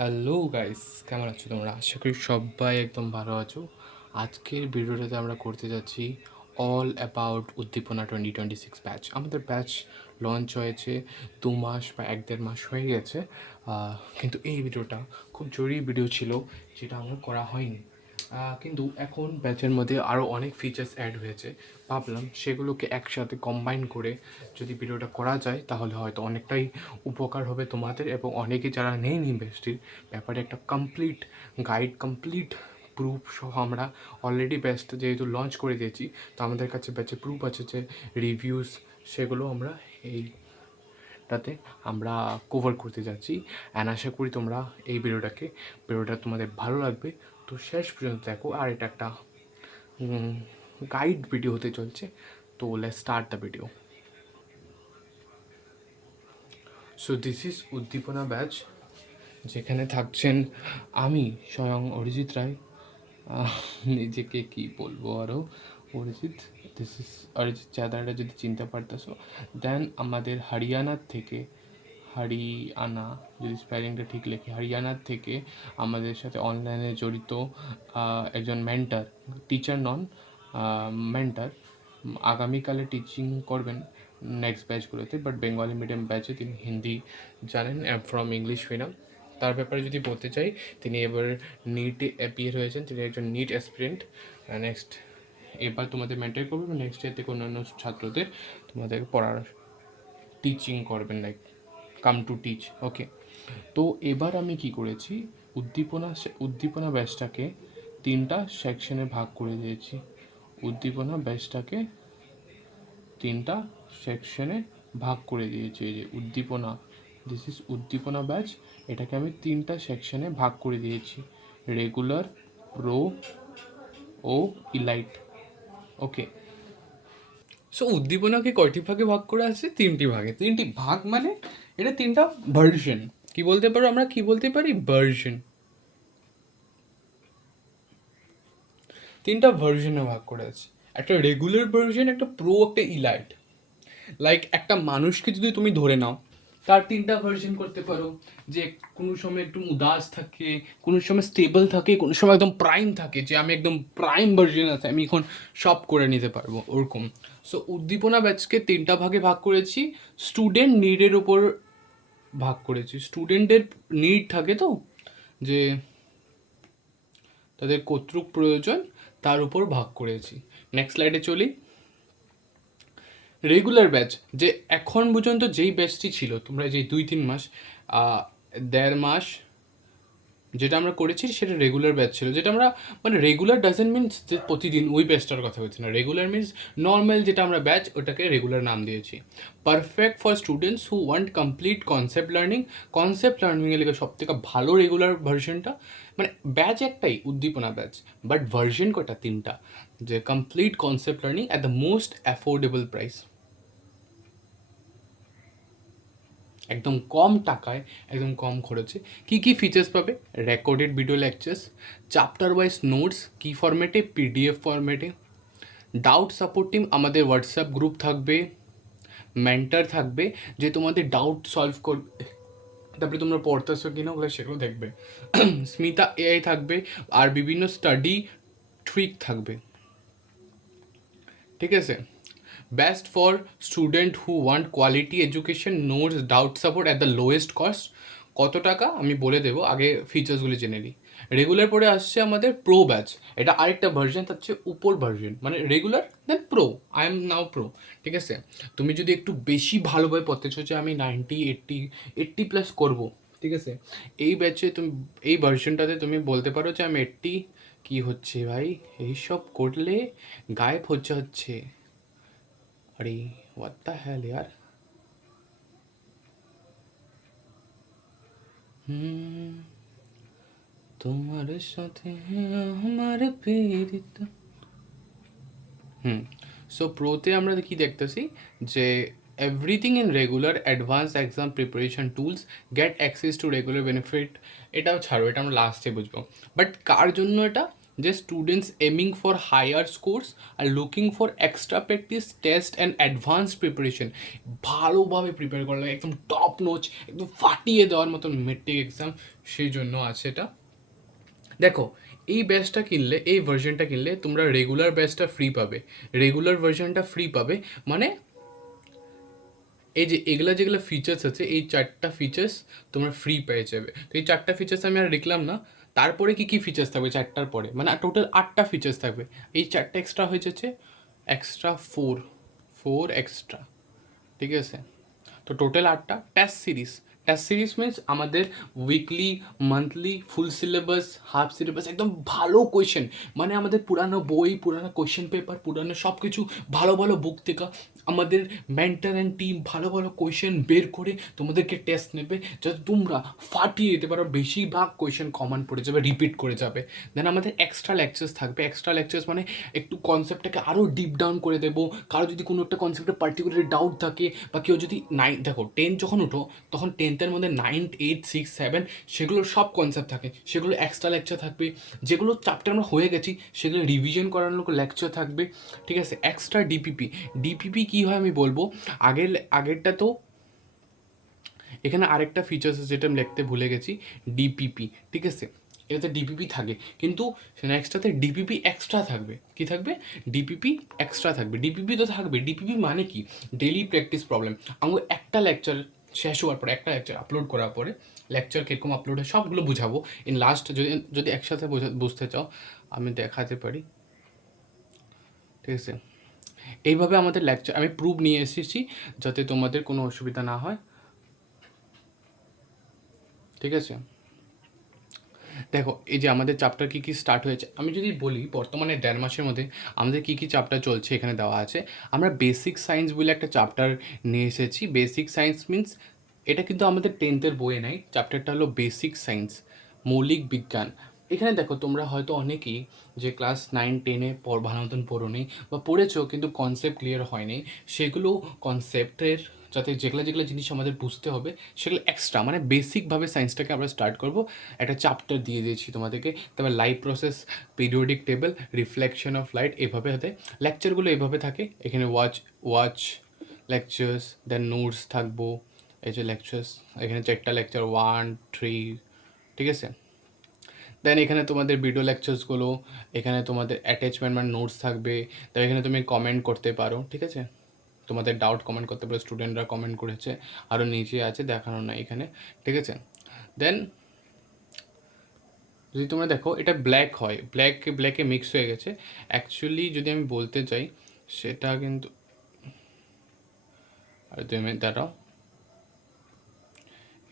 Hello guys, কেমন আছো তোমরা? আশা করি সবাই একদম ভালো আছো। আজকের ভিডিওটাতে আমরা করতে যাচ্ছি অল অ্যাবাউট উদ্দীপনা 2026 ব্যাচ। আমাদের ব্যাচ লঞ্চ হয়েছে 2 মাস বা 1-1.5 মাস হয়ে গেছে, কিন্তু এই ভিডিওটা খুব জরুরি ভিডিও ছিল, যেটা আমার করা হয়নি। কিন্তু এখন ব্যাচের মধ্যে আরও অনেক ফিচার্স অ্যাড হয়েছে। ভাবলাম সেগুলোকে একসাথে কম্বাইন করে যদি ভিডিওটা করা যায় তাহলে হয়তো অনেকটাই উপকার হবে তোমাদের, এবং অনেকে যারা নেই ইন্ডাস্ট্রির ব্যাপারে একটা কমপ্লিট গাইড, কমপ্লিট প্রুফ সহ আমরা অলরেডি ব্যাচটা যেহেতু লঞ্চ করে দিয়েছি, তো আমাদের কাছে ব্যাচে প্রুফ আছে, যে রিভিউস, সেগুলো আমরা এইটাতে আমরা কভার করতে যাচ্ছি। অ্যান্ড আশা করি তোমরা এই ভিডিওটা তোমাদের ভালো লাগবে। তো শেষ পর্যন্ত দেখো। আর এটা একটা গাইড ভিডিও হতে চলছে। তো let's start the video. So this is উদ্দীপনা ব্যাচ, যেখানে থাকছেন আমি স্বয়ং অরিজিৎ রায়। নিজেকে কি বলবো আরও, অরিজিৎ, দিস ইজ অরিজিৎ চাদারটা যদি চিনতে পারতেছো। দেন আমাদের হরিয়ানার থেকে, হরিয়ানা যদি স্পেলিংটা ঠিক লেখি, হরিয়ানার থেকে আমাদের সাথে অনলাইনে জড়িত একজন মেন্টার, টিচার নন, মেন্টার। আগামীকালে টিচিং করবেন নেক্সট ব্যাচগুলোতে, বাট বেঙ্গলি মিডিয়াম ব্যাচে তিনি হিন্দি জানেন ফ্রম ইংলিশ মিডিয়াম। তার ব্যাপারে যদি বলতে চাই, তিনি এবার নিটে অ্যাপিয়ার হয়েছেন, তিনি একজন নিট অ্যাসপিরেন্ট। নেক্সট এবার তোমাদের মেন্টার করবেন, নেক্সট ইয়ার থেকে অন্যান্য ছাত্রদের তোমাদের পড়ার টিচিং করবেন, লাইক কাম টু টিচ। ওকে, তো এবার আমি কি করেছি, উদ্দীপনা ব্যাচটাকে 3টা সেকশনে ভাগ করে দিয়েছি। উদ্দীপনা ব্যাচটাকে 3টা সেকশনে ভাগ করে দিয়েছি। এই যে উদ্দীপনা, দিস ইজ উদ্দীপনা ব্যাচ, এটাকে আমি 3টা সেকশনে ভাগ করে দিয়েছি: রেগুলার, প্রো ও ইলাইট। ওকে, সো উদ্দীপনাকে কয়টি ভাগে ভাগ করে আছে? 3টি ভাগে। 3টি ভাগ মানে এটা 3টা ভার্সন। কি বলতে পারো, আমরা কি বলতে পারি? ভার্সন। 3টা ভার্সনে ভাগ করে আছে: একটা রেগুলার ভার্সন, একটা প্রো, একটা ইলাইট। লাইক একটা মানুষকে যদি তুমি ধরে নাও, তার 3টা ভার্সন করতে পারো। যে কোনো সময় একটু উদাস থাকে, কোনো সময় স্টেবল থাকে, কোনো সময় একদম প্রাইম থাকে, যে আমি একদম প্রাইম ভার্সন আছে, আমি এখন সব করে নিতে পারবো, ওরকম। সো উদ্দীপনা ব্যাচকে 3টা ভাগে ভাগ করেছি। স্টুডেন্ট নিডের ওপর ভাগ করেছি। স্টুডেন্টের নিড থাকে তো, যে তাদের কতটুক প্রয়োজন, তার উপর ভাগ করেছি। নেক্সট স্লাইডে চলি। রেগুলার ব্যাচ, যে এখন পর্যন্ত যেই ব্যাচটি ছিল, তোমরা যে 2-3 মাস, 1.5 মাস যেটা আমরা করেছি, সেটা রেগুলার ব্যাচ ছিল। যেটা আমরা, মানে রেগুলার ডাজেন্ট মিনস যে প্রতিদিন ওই ব্যাচটার কথা বলছি না। রেগুলার মিনস নর্মাল যেটা আমরা ব্যাচ, ওটাকে রেগুলার নাম দিয়েছি। Perfect for students who want complete concept learning. Concept লার্নিংয়ের লেগে সব থেকে ভালো রেগুলার ভার্সনটা, মানে ব্যাচ একটাই, উদ্দীপনা ব্যাচ, বাট ভার্সন কটা? 3টা। যে complete concept learning at the most affordable price, একদম কম টাকায়, একদম কম খরচে। কী কী ফিচার্স পাবে? Recorded video lectures, chapter wise notes, কি ফরম্যাটে? পিডিএফ ফরম্যাটে। ডাউট সাপোর্ট টিম, আমাদের হোয়াটসঅ্যাপ গ্রুপ থাকবে। মেন্টার থাকবে, যে তোমাদের ডাউট সলভ করবে, তারপরে তোমরা পড়তেছো কিনা ওগুলো সেগুলো দেখবে। স্মিতা এআই থাকবে, আর বিভিন্ন স্টাডি ট্রিক থাকবে। ঠিক আছে, best for student who want quality education, notes, doubt support at the lowest cost. কত টাকা আমি বলে দেবো, আগে ফিচার্সগুলি জেনে নিই। রেগুলার পরে আসছে আমাদের প্রো ব্যাচ, এটা আরেকটা ভার্সন, তার চেয়ে উপর ভার্সন, মানে regular then pro. I am now pro. ঠিক আছে, তুমি যদি একটু বেশি ভালোভাবে পড়তে চাও, যে আমি 90, 80 করবো, ঠিক আছে, এই ব্যাচে তুমি, এই ভার্সনটাতে তুমি বলতে পারো যে আমি 80। কী হচ্ছে ভাই, এইসব করলে গায়েব হচ্ছে। अरे व्हाट द हेल यार। তোমার সাথে আমার পীড়িত। সো প্রোতে আমরা কি দেখতেছি, যে everything in regular, advance exam preparation tools, get access to regular benefit. এটাও ছাড়ো, এটা আমরা লাস্টে বুঝবো। বাট কার জন্য এটা? যে students aiming for higher scores are looking for extra practice test and advance preparation, ভালোভাবে প্রিপেয়ার করা লাগে, একদম টপ নোচ, একদম ফাটিয়ে দেওয়ার মতন মেট্রিক এক্সাম, সেই জন্য আছে এটা। দেখো, এই ব্যাচটা কিনলে, এই ভার্জনটা কিনলে তোমরা রেগুলার ব্যাচটা ফ্রি পাবে, রেগুলার ভার্জনটা ফ্রি পাবে, মানে এই যে এগুলা যেগুলো ফিচার্স আছে, এই 4টা ফিচার্স তোমরা ফ্রি পেয়ে যাবে। তো এই 4টা ফিচার্স আমি আর লিখলাম না, তারপরে কী কী ফিচার্স থাকবে 4টার পরে, মানে টোটাল 8টা ফিচার্স থাকবে। এই 4টা এক্সট্রা হয়ে যাচ্ছে এক্সট্রা 4 এক্সট্রা, ঠিক আছে? তো টোটাল 8টা test series. Test series means আমাদের weekly, monthly, full syllabus, half syllabus, একদম ভালো কোয়েশ্চেন, মানে আমাদের পুরানো বই, পুরানো কোয়েশ্চেন পেপার, পুরানো সব কিছু, ভালো ভালো বুক থেকে আমাদের মেন্টর অ্যান্ড টিম ভালো ভালো কোয়েশ্চেন বের করে তোমাদেরকে টেস্ট নেবে, যাতে তোমরা ফাটিয়ে দিতে পারো, বেশিরভাগ কোয়েশ্চেন কমন পড়ে যাবে, রিপিট করে যাবে। দেন আমাদের এক্সট্রা লেকচার্স থাকবে। এক্সট্রা লেকচার্স মানে একটু কনসেপ্টটাকে আরও ডিপ ডাউন করে দেবো। কারো যদি কোনো একটা কনসেপ্টে পার্টিকুলার ডাউট থাকে, বা কেউ যদি দেখো 10 যখন উঠো তখন 10th মধ্যে 9, 8, 6, 7 সেগুলোর সব কনসেপ্ট থাকে, সেগুলো এক্সট্রা লেকচার থাকবে। যেগুলো চ্যাপ্টার আমরা হয়ে গেছি সেগুলো রিভিশন করানোর লেকচার থাকবে, ঠিক আছে? Extra DPP. ডিপিপি কী হয় আমি বলবো। আগেরটা তো, এখানে আরেকটা ফিচার্স আছে যেটা আমি লিখতে ভুলে গেছি, ডিপিপি, ঠিক আছে? এটাতে ডিপিপি থাকে, কিন্তু নেক্সটটাতে ডিপিপি এক্সট্রা থাকবে। কি থাকবে? ডিপিপি এক্সট্রা থাকবে। ডিপিপি তো থাকবে, ডিপিপি মানে কি? Daily practice problem. আমি একটা লেকচার শেষ হওয়ার পরে, একটা লেকচার আপলোড করার পরে, লেকচার কীরকম আপলোড হয় সবগুলো বুঝাবো। ইন লাস্ট যদি যদি একসাথে বুঝতে চাও আমি দেখাতে পারি, ঠিক আছে? এইভাবে আমাদের লেকচার আমি প্রুফ নিয়ে এসেছি, যাতে তোমাদের কোনো অসুবিধা না হয়, ঠিক আছে? দেখো, এই যে আমাদের চ্যাপ্টার কী কী স্টার্ট হয়েছে আমি যদি বলি, বর্তমানে 1.5 মাসের মধ্যে আমাদের কী কী চ্যাপ্টার চলছে এখানে দেওয়া আছে। আমরা বেসিক সায়েন্স বলে একটা চ্যাপ্টার নিয়ে এসেছি। বেসিক সায়েন্স মিন্স এটা কিন্তু আমাদের 10th বইয়ে নাই। চ্যাপ্টারটা হলো বেসিক সায়েন্স, মৌলিক বিজ্ঞান। এখানে দেখো, তোমরা হয়তো অনেকেই যে ক্লাস 9-10-এ ভালো মতন পড়ো নি, বা পড়েছো কিন্তু কনসেপ্ট ক্লিয়ার হয়নি, সেগুলো কনসেপ্টের, যাতে যেগুলো যেগুলো জিনিস আমাদের বুঝতে হবে সেগুলো এক্সট্রা, মানে বেসিকভাবে সায়েন্সটাকে আমরা স্টার্ট করবো। একটা চ্যাপ্টার দিয়ে দিয়েছি তোমাদেরকে। তারপর light process, periodic table, reflection of light, এভাবে হতে লেকচারগুলো এভাবে থাকে। এখানে ওয়াচ লেকচার্স, দেন নোটস থাকবো, এই যে লেকচার্স, এখানে 4টা লেকচার, 1, 3, ঠিক আছে? দেন এখানে তোমাদের ভিডিও লেকচার্সগুলো, এখানে তোমাদের অ্যাটাচমেন্ট মানে নোটস থাকবে। তাই এখানে তুমি কমেন্ট করতে পারো, ঠিক আছে? তোমাদের ডাউট কমেন্ট করতে পারো, স্টুডেন্টরা কমেন্ট করেছে, আরও নিচে আছে, দেখানো না এখানে, ঠিক আছে? দেন যদি তোমরা দেখো, এটা ব্ল্যাক হয়, ব্ল্যাকে মিক্স হয়ে গেছে অ্যাকচুয়ালি। যদি আমি বলতে চাই সেটা কিন্তু, আর তুমি দাঁড়াও,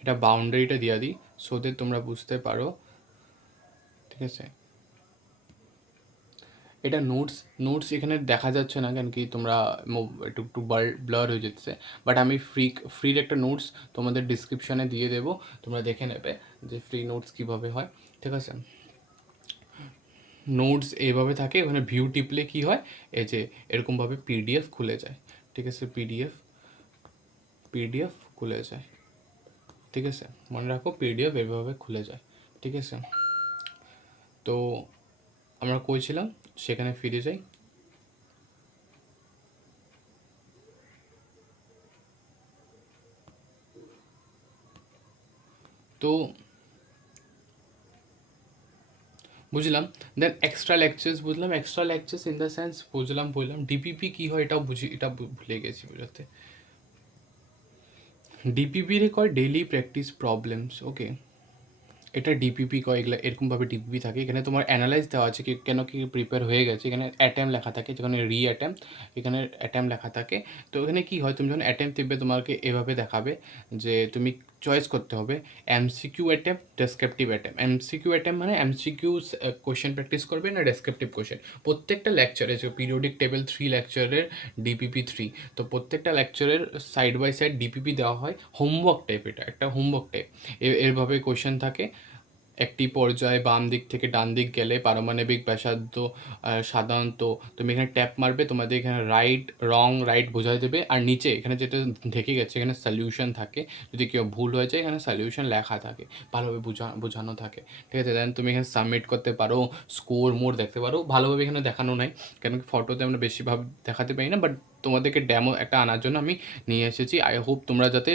এটা বাউন্ডারিটা দিয়ে দিই সোতে তোমরা বুঝতে পারো, ঠিক আছে? এটা নোটস এখানে দেখা যাচ্ছে না, কেন কি তোমরা একটু একটু ব্লার হয়ে যেতেছে, বাট আমি ফ্রির একটা নোটস তোমাদের ডিসক্রিপশানে দিয়ে দেবো, তোমরা দেখে নেবে যে ফ্রি নোটস কীভাবে হয়, ঠিক আছে? নোটস এইভাবে থাকে, ওখানে ভিউ টিপলে কী হয়, এই যে এরকমভাবে পিডিএফ খুলে যায়, ঠিক আছে? পিডিএফ খুলে যায়, ঠিক আছে? মনে রাখো, পিডিএফ এভাবে খুলে যায়, ঠিক আছে? তো আমরা কইছিলাম, সেখানে ফিরে যাই। তো বুঝলাম। দেন এক্সট্রা লেকচার্স বুঝলাম, extra lectures in the sense বললাম ডিপিপি কী হয় এটাও এটা ভুলে গেছি বোঝাতে। ডিপিপি রে কয় ডেইলি প্র্যাকটিস প্রবলেমস, ওকে? এটা ডিপিপি কয়, এগুলো এরকমভাবে ডিপিপি থাকে। এখানে তোমার অ্যানালাইজ দেওয়া আছে কি কেন কি প্রিপেয়ার হয়ে গেছে, এখানে অ্যাটেম্প লেখা থাকে, যেখানে অ্যাটেম্প, এখানে অ্যাটেম্প লেখা থাকে। তো এখানে কী হয়, তুমি যখন অ্যাটেম্প দিবে তোমাকে এভাবে দেখাবে যে তুমি চয়েস করতে হবে MCQ attempt, descriptive attempt. MCQ attempt মানে এমসিকিউ কোয়েশ্চেন প্র্যাকটিস করবে, না ডেসক্রিপটিভ কোয়েশ্চেন। প্রত্যেকটা লেকচারে যে পিরিয়ডিক টেবল 3 লেকচারের ডিপিপি 3, তো প্রত্যেকটা লেকচারের সাইড বাই সাইড ডিপিপি দেওয়া হয়। হোমওয়ার্ক টাইপ, এটা একটা হোমওয়ার্ক টাইপ, এরভাবে কোয়েশ্চেন থাকে। একটি পর্যায়ে বাম দিক থেকে ডান দিক গেলে পারমাণবিক ব্যাসার্ধ সাধারণত তুমি এখানে ট্যাপ মারবে, তোমাদের এখানে রাইট বোঝাই দেবে, আর নিচে এখানে যেটা ঢেকে গেছে এখানে সলিউশন থাকে, যদি কেউ ভুল হয়ে যায় এখানে সলিউশন লেখা থাকে, ভালোভাবে বোঝানো থাকে, ঠিক আছে। দেন তুমি এখানে সাবমিট করতে পারো, স্কোর মোড দেখতে পারো, ভালোভাবে এখানে দেখানো নাই কারণ ফটোতে আমরা বেশিভাবে দেখাতে পারি না, বাট তোমাদেরকে ডেমো একটা আনার জন্য আমি নিয়ে এসেছি। আই হোপ তোমরা যাতে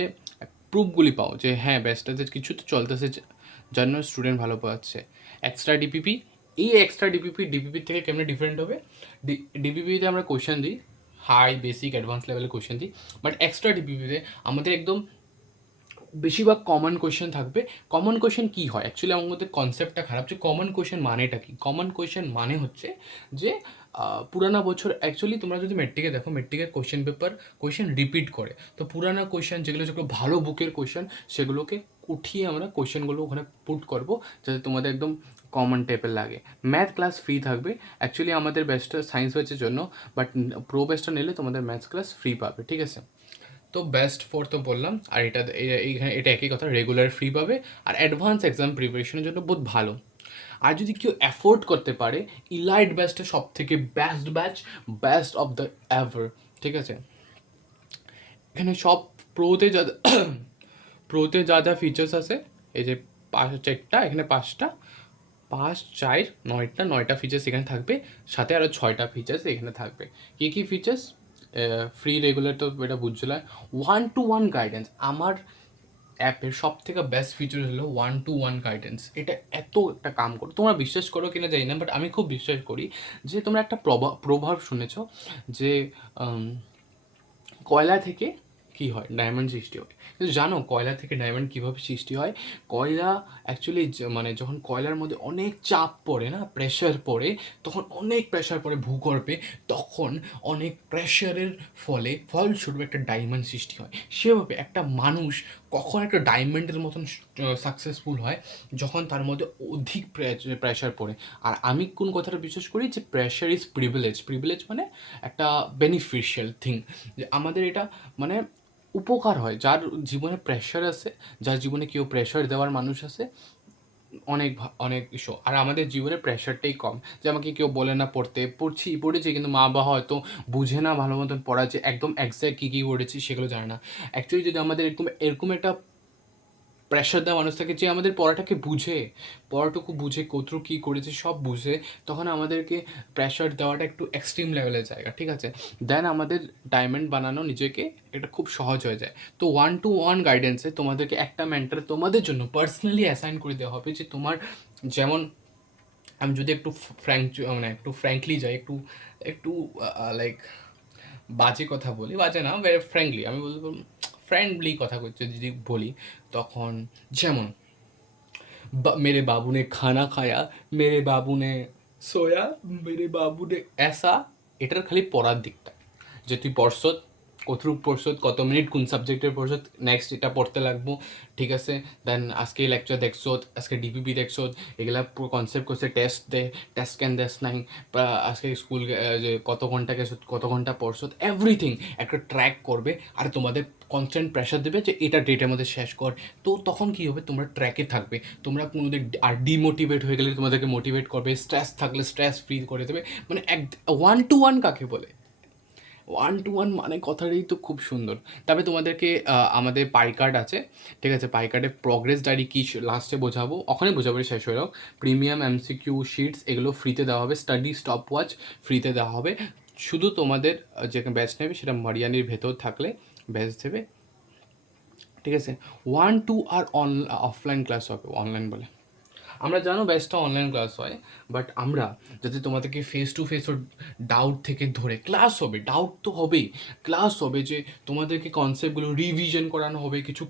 প্রুফগুলি পাও যে হ্যাঁ ব্যাচটাতে কিছু তো চলতেছে, জন্য স্টুডেন্ট ভালো পাচ্ছে। এক্সট্রা ডিপিপি, এই এক্সট্রা ডিপিপির থেকে কেমন ডিফারেন্ট হবে, ডিপিপিতে আমরা কোয়েশ্চেন দিই, হাই বেসিক অ্যাডভান্স লেভেলের কোয়েশ্চেন দিই, বাট এক্সট্রা ডিপিপিতে আমাদের একদম বেশিরভাগ কমন কোয়েশ্চেন থাকবে। কমন কোয়েশ্চেন কী হয় অ্যাকচুয়ালি, আমার মধ্যে কনসেপ্টটা খারাপ যে কমন কোয়েশ্চেন মানেটা কী। কমন কোয়েশ্চেন মানে হচ্ছে যে পুরানা বছর, অ্যাকচুয়ালি তোমরা যদি মেট্রিকে দেখো, মেট্রিকের কোয়েশ্চেন রিপিট করে, তো পুরানা কোয়েশ্চেন যেগুলো ভালো বুকের কোয়েশ্চেন সেগুলোকে উঠিয়ে আমরা কোয়েশ্চেনগুলো ওখানে পুট করবো যাতে তোমাদের একদম কমন টাইপের লাগে। ম্যাথ ক্লাস ফ্রি থাকবে অ্যাকচুয়ালি আমাদের ব্যাচটা সায়েন্স ব্যাচের জন্য, বাট প্রো ব্যাচটা নিলে তোমাদের ম্যাথস ক্লাস ফ্রি পাবে, ঠিক আছে। তো বেস্ট ফোর তো বললাম, আর এইখানে এটা একই কথা, রেগুলার ফ্রি পাবে, আর অ্যাডভান্স এক্সাম প্রিপারেশনের জন্য বহুত ভালো। আর যদি কেউ অ্যাফোর্ড করতে পারে, ইলাইট ব্যাচটা সব থেকে best batch, best of the ever, ঠিক আছে। এখানে সব প্রোতে যা প্রোতে যা ফিচার্স আছে, এই যে 4টা, এখানে 5টা, 9টা ফিচার্স এখানে থাকবে, সাথে আরও 6টা ফিচার্স এখানে থাকবে। কী ফিচার্স? ফ্রি রেগুলার তো এটা বুঝছিল, 1-to-1 গাইডেন্স। আমার অ্যাপের সব থেকে বেস্ট ফিচার হলো 1-to-1 গাইডেন্স। এটা এত একটা কাম করো, তোমরা বিশ্বাস করো কিনা জানি না, বাট আমি খুব বিশ্বাস করি যে তোমরা একটা প্রভাব শুনেছ যে কয়লা থেকে কী হয়, ডায়মন্ড সৃষ্টি হয়। কিন্তু জানো কয়লা থেকে ডায়মন্ড কীভাবে সৃষ্টি হয়? কয়লা অ্যাকচুয়ালি মানে যখন কয়লার মধ্যে অনেক চাপ পড়ে না, প্রেশার পড়ে, তখন অনেক প্রেশার পড়ে ভূগর্ভে, তখন অনেক প্রেশারের ফলস্বরূপ একটা ডায়মন্ড সৃষ্টি হয়। সেভাবে একটা মানুষ কখন একটা ডায়মন্ডের মতন সাকসেসফুল হয়, যখন তার মধ্যে অধিক প্রেশার পড়ে। আর আমি কোন কথাটা বিশ্বাস করি যে প্রেশার ইজ প্রিভিলেজ মানে একটা বেনিফিশিয়াল থিং, যে আমাদের এটা মানে উপকার হয়। যার জীবনে প্রেশার আছে, যার জীবনে কেউ প্রেশার দেওয়ার মানুষ আছে, অনেক ইস্যু। আর আমাদের জীবনে প্রেশারটাই কম, যে আমাকে কেউ বলে না পড়েছি, কিন্তু মা বাবা হয়তো বুঝে না ভালো মতন পড়া, যে একদম এক্স্যাক্ট কী পড়েছি সেগুলো জানে না। অ্যাকচুয়ালি যদি আমাদের এরকম একটা প্রেশার দেওয়া মানুষ থাকে যে আমাদের পড়াটুকু বুঝে কতটুকু কী করেছে সব বুঝে, তখন আমাদেরকে প্রেশার দেওয়াটা একটু এক্সট্রিম লেভেলের জায়গা, ঠিক আছে। দেন আমাদের ডায়মন্ড বানানো নিজেকে এটা খুব সহজ হয়ে যায়। তো 1-to-1 গাইডেন্সে তোমাদেরকে একটা মেন্টর তোমাদের জন্য পার্সোনালি অ্যাসাইন করে দেওয়া হবে, যে তোমার যেমন, আমি যদি একটু একটু ফ্র্যাঙ্কলি যাই, একটু লাইক বাজে কথা বলি, বাজে না, ফ্র্যাঙ্কলি আমি বলবো, ফ্রেন্ডলি কথা যদি বলি, তখন যেমন मेरे बाबू ने खाना खाया, मेरे बाबू ने सोया, मेरे बाबू ने ऐसा, এটার খালি পড়ার দিকটা, যে তুই পড়ছত, কতটুকু পড়ছত, কত মিনিট কোন সাবজেক্টের পড়ছত, নেক্সট এটা পড়তে লাগবো, ঠিক আছে। দেন আজকে লেকচার দেখছত, আজকে ডিপিপি দেখছত, এগুলা পুরো কনসেপ্ট করছে, টেস্ট ক্যান দেস নাই, আজকে স্কুল যে কত ঘন্টা গেছত, কত ঘন্টা পড়ছত, এভরিথিং একটা ট্র্যাক করবে, আর তোমাদের কনস্ট্যান্ট প্রেশার দেবে যে এটা ডেটের মধ্যে শেষ কর। তো তখন কী হবে, তোমরা ট্র্যাকে থাকবে, তোমরা কোনোদিন আর ডিমোটিভেট হয়ে গেলে তোমাদেরকে মোটিভেট করবে, স্ট্রেস থাকলে স্ট্রেস ফ্রি করে দেবে। মানে 1-to-1 কাকে বলে? 1-to-1 মানে কথাটাই তো খুব সুন্দর। তবে তোমাদেরকে আমাদের পাই কার্ড আছে, ঠিক আছে, পাই কার্ডে প্রগ্রেস ডায়েরি কী লাস্টে বোঝাবো, ওখানে বোঝাবো শেষ হয়ে যাও। প্রিমিয়াম এমসিকিউ শিটস এগুলো ফ্রিতে দেওয়া হবে, স্টাডি স্টপ ওয়াচ ফ্রিতে দেওয়া হবে। শুধু তোমাদের যে ব্যাচ নেবে সেটা মারিয়ানির ভেতর থাকলে ব্যাচ দেবে, ঠিক আছে। 1-2 আর অফলাইন ক্লাস হবে, অনলাইন বলে আমরা জানো ব্যাচটা অনলাইন ক্লাস হয়, বাট আমরা যাতে তোমাদেরকে ফেস টু ফেস ও ডাউট থেকে ধরে ক্লাস হবে, ডাউট তো হবেই, ক্লাস হবে, যে তোমাদেরকে কনসেপ্টগুলো রিভিশন করানো হবে, কিছু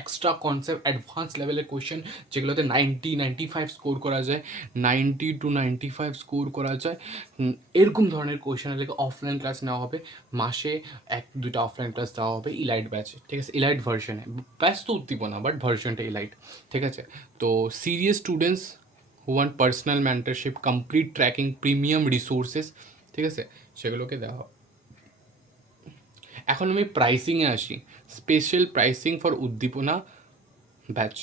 এক্সট্রা কনসেপ্ট অ্যাডভান্স লেভেলের কোয়েশ্চেন যেগুলোতে 90-95 স্কোর করা যায়, 90-95 স্কোর করা যায়, এরকম ধরনের কোয়েশ্চেনের লেগে অফলাইন ক্লাস নেওয়া হবে। মাসে 1-2টা অফলাইন ক্লাস দেওয়া হবে ইলাইট ব্যাচে, ঠিক আছে, ইলাইট ভার্সনে। ব্যাচ তো উদ্দীপনা, বাট ভার্সনটা ইলাইট, ঠিক আছে। তো serious students who want personal mentorship, complete tracking, premium resources, ঠিক আছে, সেগুলোকে দেওয়া হয়। এখন আমি প্রাইসিংয়ে আসি, স্পেশাল প্রাইসিং ফর উদ্দীপনা ব্যাচ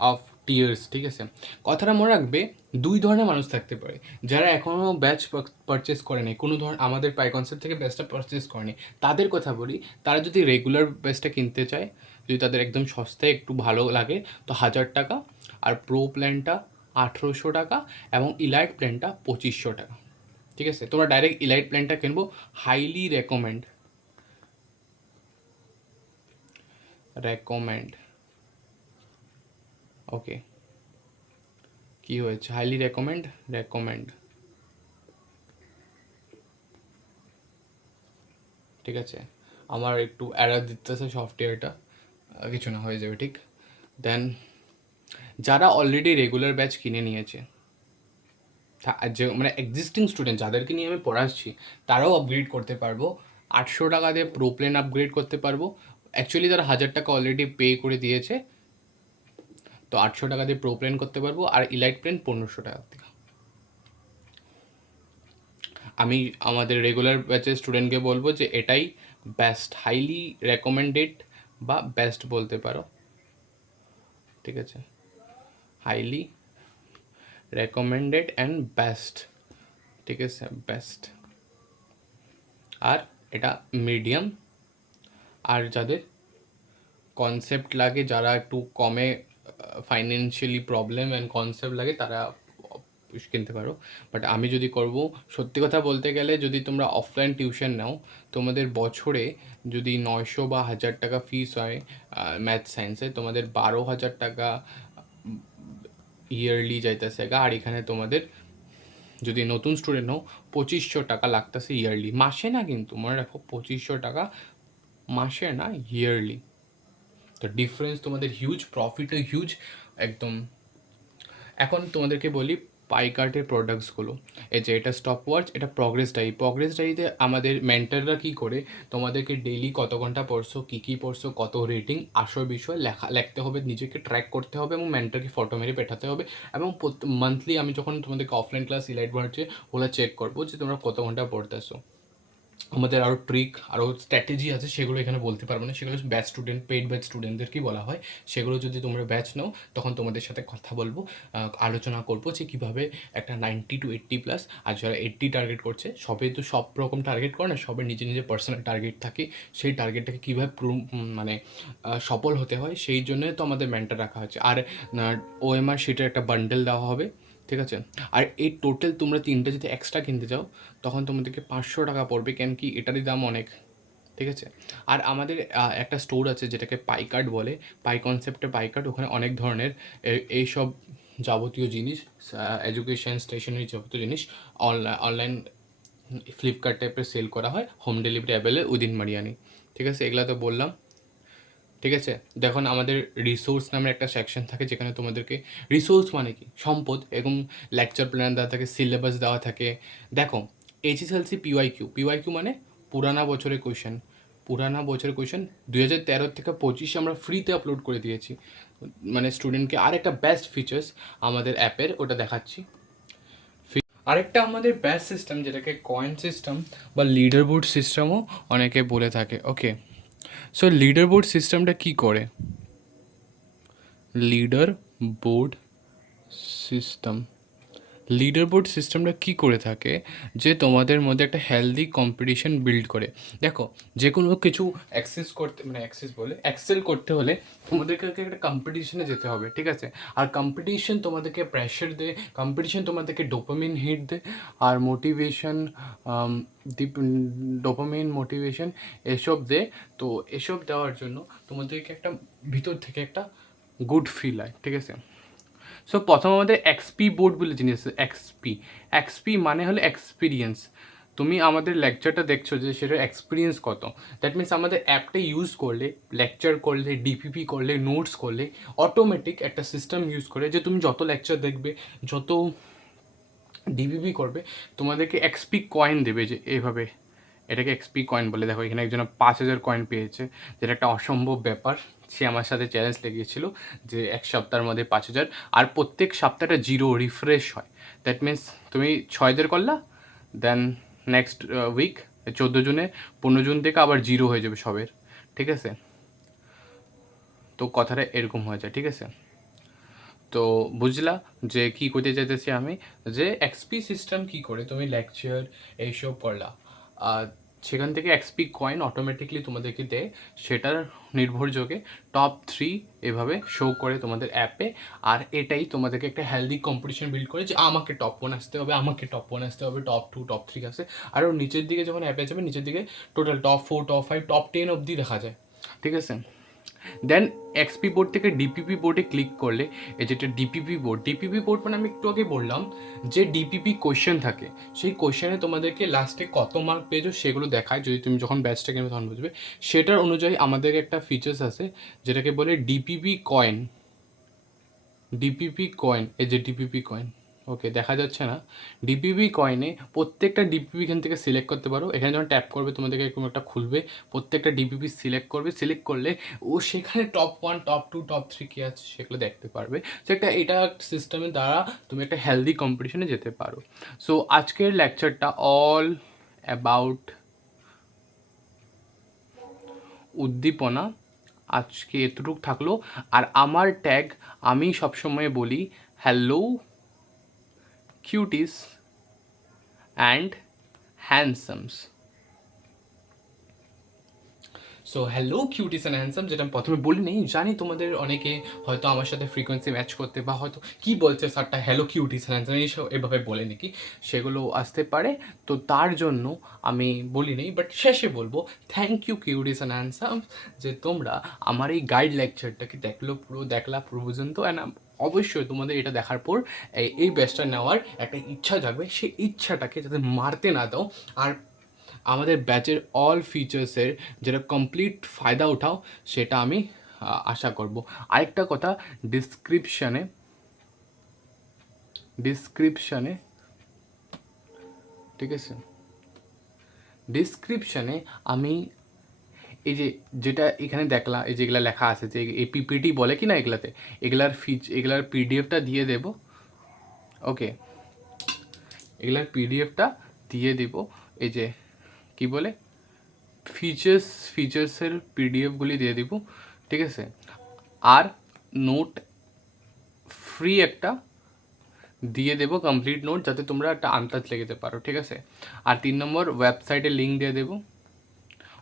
অফ টিয়ার্স, ঠিক আছে? কথাটা মনে রাখবে, দুই ধরনের মানুষ থাকতে পারে। যারা এখনও ব্যাচ পারচেস করেনি, কোনো ধরনের আমাদের পাই কনসেপ্ট থেকে ব্যাচটা পারচেস করেনি, তাদের কথা বলি। তারা যদি রেগুলার ব্যাচটা কিনতে চায়, যদি তাদের একদম সস্তায় একটু ভালো লাগে, তো 1000 টাকা, আর প্রো প্ল্যানটা 1800 টাকা, এবং ইলাইট প্ল্যানটা 2500 টাকা, ঠিক আছে? তোমরা ডাইরেক্ট ইলাইট প্ল্যানটা কিনবো, হাইলি রেকমেন্ড। ওকে, কি হয়েছে? হাইলি রেকমেন্ড, ঠিক আছে? আমার একটু অ্যারার দিতেছে সফটওয়্যারটা, কিছু না, হয়ে যাবে ঠিক। দেন যারা অলরেডি রেগুলার ব্যাচ কিনে নিয়েছে, যে মানে এক্সিস্টিং স্টুডেন্ট যাদেরকে নিয়ে আমি পড়াচ্ছি, তারাও আপগ্রেড করতে পারবো। 800 টাকা দিয়ে প্রো প্লেন আপগ্রেড করতে পারবো। অ্যাকচুয়ালি তারা 1000 টাকা অলরেডি পে করে দিয়েছে, তো 800 টাকা দিয়ে প্রো প্লেন করতে পারবো, আর ইলাইট প্লেন 1500 টাকা থেকে। আমি আমাদের রেগুলার ব্যাচের স্টুডেন্টকে বলবো যে এটাই বেস্ট, হাইলি রেকমেন্ডেড বা বেস্ট বলতে পারো, ঠিক আছে? হাইলি রেকমেন্ডেড অ্যান্ড বেস্ট, ঠিক আছে? বেস্ট। আর এটা মিডিয়াম, আর যাদের কনসেপ্ট লাগে, যারা একটু কমে ফাইন্যান্সিয়ালি প্রবলেম অ্যান্ড কনসেপ্ট লাগে, তারা কিনতে পারো। বাট আমি যদি করব, সত্যি কথা বলতে গেলে, যদি তোমরা অফলাইন টিউশন নাও, তোমাদের বছরে যদি 900 বা 1000 টাকা ফিস হয় ম্যাথ সায়েন্সে, তোমাদের 12,000 টাকা ইয়ারলি যাইতেছে গা। আর এখানে তোমাদের যদি নতুন স্টুডেন্ট হও, 2500 টাকা লাগতেছে ইয়ারলি, মাসে না, কিন্তু মনে রাখো 2500 টাকা মাসে না, ইয়ারলি। তো ডিফারেন্স তোমাদের হিউজ, প্রফিটও হিউজ একদম। এখন তোমাদেরকে বলি পাইকার্টের প্রোডাক্টসগুলো। এই যে এটা স্টপ ওয়াচ, এটা প্রগ্রেস ডায়েরিতে আমাদের মেন্টররা কী করে, তোমাদেরকে ডেইলি কত ঘন্টা পড়ছো, কী পড়ছো, কত রেটিং, আসল বিষয় লিখতে হবে, নিজেকে ট্র্যাক করতে হবে, এবং মেন্টরকে ফটো মেরে পাঠাতে হবে। এবং মান্থলি আমি যখন তোমাদেরকে অফলাইন ক্লাস ইলাইট বাড়ছে, ওগুলো চেক করবো যে তোমরা কত ঘন্টা পড়তেছো। আমাদের আরও ট্রিক, আরও স্ট্র্যাটেজি আছে, সেগুলো এখানে বলতে পারবো না, সেগুলো ব্যাচ স্টুডেন্ট, পেইড ব্যাচ স্টুডেন্টদেরকেই বলা হয়। সেগুলো যদি তোমরা ব্যাচ নাও, তখন তোমাদের সাথে কথা বলবো, আলোচনা করবো যে কীভাবে একটা 90 to 80+, আর যারা 80 টার্গেট করছে, সবে তো সব রকম টার্গেট করে না, সবের নিজের নিজের পার্সোনাল টার্গেট থাকে, সেই টার্গেটটাকে কীভাবে মানে সফল হতে হয়, সেই জন্য তো আমাদের মেন্টর রাখা হচ্ছে। আর ওএমআর শিটের একটা বান্ডেল দেওয়া হবে, ঠিক আছে? আর এই টোটাল তোমরা 3টে যদি এক্সট্রা কিনতে যাও, তখন তোমাদেরকে 500 টাকা পড়বে, কেন কি এটারই দাম অনেক, ঠিক আছে? আর আমাদের একটা স্টোর আছে যেটাকে পাইকার্ট বলে, পাই কনসেপ্টে পাইকার্ট। ওখানে অনেক ধরনের এইসব যাবতীয় জিনিস, এডুকেশন, স্টেশনারি যাবতীয় জিনিস অনলাইন ফ্লিপকার্ট টাইপের সেল করা হয়, হোম ডেলিভারি অ্যাভেলেবল উইদিন মারিয়ানি, ঠিক আছে? এগুলো তো বললাম, ঠিক আছে? দেখুন, আমাদের রিসোর্স নামের একটা সেকশন থাকে, যেখানে তোমাদেরকে, রিসোর্স মানে কি, সম্পদ, এরকম লেকচার প্ল্যান দেওয়া থাকে, সিলেবাস দেওয়া থাকে। দেখো, এইচএসএলসি পিওয়াইকিউ মানে পুরানা বছরের কোয়েশ্চেন 2013 থেকে 25 আমরা ফ্রিতে আপলোড করে দিয়েছি। মানে স্টুডেন্টকে আরেকটা বেস্ট ফিচার্স আমাদের অ্যাপের, ওটা দেখাচ্ছি। আরেকটা আমাদের ব্যাচ সিস্টেম, যেটাকে কয়েন সিস্টেম বা লিডার বোর্ড সিস্টেমও অনেকে বলে থাকে। ওকে, সো লিডার বোর্ড সিস্টেমটা কী করে? Leader board system leader board সিস্টেমটা কী করে থাকে, যে তোমাদের মধ্যে একটা হেলদি কম্পিটিশন বিল্ড করে। দেখো, যে কোনো কিছু এক্সেল করতে হলে তোমাদেরকে একটা কম্পিটিশনে যেতে হবে, ঠিক আছে? আর কম্পিটিশন তোমাদেরকে প্রেশার দেয়, কম্পিটিশন তোমাদেরকে ডোপামিন হিট দেয়, আর মোটিভেশন এসব দেয়। তো এসব দেওয়ার জন্য তোমাদেরকে একটা ভিতর থেকে একটা গুড ফিল হয়, ঠিক আছে? সো প্রথম আমাদের এক্সপি বোর্ড বলে জিনিস আছে। এক্সপি মানে হলো এক্সপিরিয়েন্স। তুমি আমাদের লেকচারটা দেখছো যে সেটার এক্সপিরিয়েন্স কত। দ্যাট মিনস আমাদের অ্যাপটা ইউজ করলে, লেকচার করলে, ডিপিপি করলে, নোটস করলে, অটোমেটিক একটা সিস্টেম ইউজ করে যে তুমি যত লেকচার দেখবে, যত ডিপিপি করবে, তোমাদেরকে এক্সপি কয়েন দেবে, যে এইভাবে। এটাকে এক্সপি কয়েন বলে। দেখো, এখানে একজন 5000 কয়েন পেয়েছে, যেটা একটা অসম্ভব ব্যাপার। সে আমার সাথে চ্যালেঞ্জ লেগেছিল যে 1 সপ্তাহের মধ্যে 5000, আর প্রত্যেক সপ্তাহটা জিরো রিফ্রেশ হয়। দ্যাট মিনস তুমি 6 দের করলা, দেন নেক্সট উইক 14 জুনে, 15 জুন থেকে আবার জিরো হয়ে যাবে সবের, ঠিক আছে? তো কথাটা এরকম হয়ে যায়, ঠিক আছে? তো বুঝলা যে কি করতে চাইতেছি আমি, যে এক্সপি সিস্টেম কি করে তুমি লেকচার এইসব পড়লা, আর সেখান থেকে এক্সপি কয়েন অটোমেটিকলি তোমাদেরকে দেয়, সেটার নির্ভরযোগে টপ 3 এভাবে শো করে তোমাদের অ্যাপে। আর এটাই তোমাদেরকে একটা হেলদি কম্পিটিশন বিল্ড করে যে আমাকে টপ 1 আসতে হবে, আমাকে টপ 1 আসতে হবে, টপ 2 টপ 3 আসে। আরও নিচের দিকে যখন অ্যাপে যাবে, নিচের দিকে টোটাল টপ 4 টপ 5 টপ 10 অবধি দেখা যায়, ঠিক আছে। দেন এক্সপি বোর্ড থেকে ডিপিপি বোর্ডে ক্লিক করলে এই যেটা ডিপিপি বোর্ড মানে আমি একটু আগে বললাম যে ডিপিপি কোয়েশ্চেন থাকে, সেই কোয়েশ্চেনে তোমাদেরকে লাস্টে কত মার্ক পেয়েছো সেগুলো দেখায়, যদি তুমি যখন ব্যাচটা কিনবে তখন বুঝবে। সেটার অনুযায়ী আমাদের একটা ফিচার্স আছে যেটাকে বলে ডিপিপি কয়েন, এই যে ডিপিপি কয়েন, ওকে দেখা যাচ্ছে না। ডিপিপি কয়েনে প্রত্যেকটা ডিপিপি এখান থেকে সিলেক্ট করতে পারো। এখানে যখন ট্যাপ করবে তোমাদেরকে এরকম একটা খুলবে, প্রত্যেকটা ডিপিপি সিলেক্ট করবে, সিলেক্ট করলে ও সেখানে টপ 1 টপ 2 টপ 3 কী আছে সেগুলো দেখতে পারবে। তো এটা সিস্টেমের দ্বারা তুমি একটা হেলদি কম্পিটিশনে যেতে পারো। সো আজকের লেকচারটা অল অ্যাবাউট উদ্দীপনা, আজকে এতটুকু থাকলো। আর আমার ট্যাগ আমি সবসময় বলি hello cuties and handsomes. So hello cuties and handsome, যেটা আমি প্রথমে বলি নেই, জানি তোমাদের অনেকে হয়তো আমার সাথে ফ্রিকোয়েন্সি ম্যাচ করতে, বা হয়তো কী বলছে স্যারটা হ্যালো কিউটিস অ্যান্ড হ্যান্ডসাম এইসব এভাবে বলে নাকি, সেগুলো আসতে পারে। তো তার জন্য আমি বলি নেই, বাট শেষে বলবো thank you cuties and handsome, যে তোমরা আমার এই গাইড লেকচারটাকে দেখলা পুরো পর্যন্ত। অ্যান্ড অবশ্যই তোমাদের এটা দেখার পর এই ব্যাচটা নেওয়ার একটা ইচ্ছা জাগবে, সেই ইচ্ছাটাকে যাতে মারতে না দাও। আর আমাদের ব্যাচের অল ফিচার্সের যেটা কমপ্লিট ফায়দা উঠাও, সেটা আমি আশা করব। আরেকটা কথা, ডিসক্রিপশানে ঠিক আছে, ডিসক্রিপশানে আমি এই যেটা এখানে দেখলা, এই যেগুলা লেখা আছে, যে এই পিপিটি বলে কি না এগুলাতে, এগুলার পিডিএফটা দিয়ে দেব। ওকে, এগুলার পিডিএফটা দিয়ে দেব। এই যে কি বলে ফিচার্সের পিডিএফগুলি দিয়ে দিব, ঠিক আছে। আর নোট ফ্রি একটা দিয়ে দেবো, কমপ্লিট নোট, যাতে তোমরা একটা আন্দাজ লেগে পারো, ঠিক আছে। আর 3 নম্বর, ওয়েবসাইটের লিঙ্ক দিয়ে দেবো।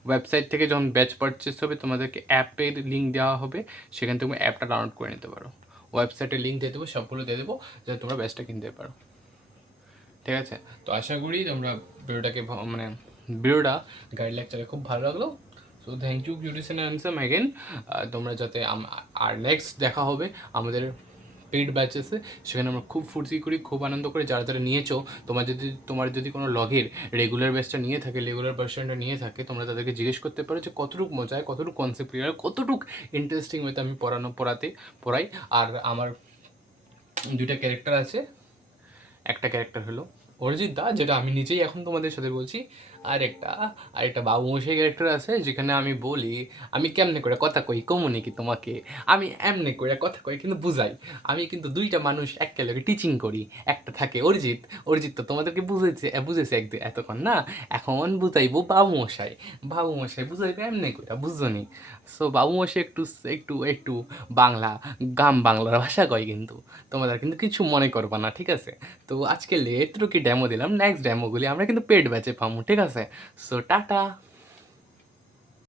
ওয়েবসাইট থেকে যখন ব্যাচ পারচেস হবে তোমাদেরকে অ্যাপের লিঙ্ক দেওয়া হবে, সেখান থেকে তুমি অ্যাপটা ডাউনলোড করে নিতে পারো। ওয়েবসাইটের লিঙ্ক দিয়ে দেবো, সবগুলো দিয়ে দেবো, যাতে তোমরা ব্যাচটা কিনতে পারো, ঠিক আছে। তো আশা করি তোমরা ভিডিওটা গাইড লেকচারে খুব ভালো লাগলো। So thank you cuties and handsome again. তোমরা যাতে আর নেক্সট দেখা হবে আমাদের পেইড ব্যাচেসে, সেখানে আমরা খুব ফুর্তি করি, খুব আনন্দ করি। যারা নিয়েছো, তোমার যদি কোনো লগের রেগুলার ব্যাচটা নিয়ে থাকে, রেগুলার ভার্সনটা নিয়ে থাকে, তোমরা তাদেরকে জিজ্ঞেস করতে পারো যে কতটুকু মজায়, কতটুকু কনসেপ্ট ক্লিয়ার, কতটুকু ইন্টারেস্টিং ওয়েতে আমি পড়াই। আর আমার 2টা ক্যারেক্টার আছে, একটা ক্যারেক্টার হলো অরিজিৎ দা, যেটা আমি নিজেই এখন তোমাদের সাথে বলছি। আরেকটা বাবু মশাই ক্যারেক্টার আছে, যেখানে আমি বলি আমি কেমনে করে কথা কই কমু নাকি তোমাকে, আমি এমনে করে কথা কই কিন্তু বুঝাই। আমি কিন্তু 2টা মানুষ একেলগে টিচিং করি। একটা থাকে অরিজিৎ তো তোমাদেরকে বুঝেছে এতক্ষণ না, এখন বুঝাইবো বাবু মশাই বুঝাইবে এমনে করে, বুঝছো নি। সো বাবু মশাই একটু বাংলা, বাংলার ভাষা কয়, কিন্তু তোমাদের কিন্তু কিছু মনে করবা না, ঠিক আছে। তো আজকে এতটুকু ডেমো দিলাম, নেক্সট ডেমোগুলি আমরা কিন্তু পেড ব্যাচে পাবো, ঠিক আছে। So tata.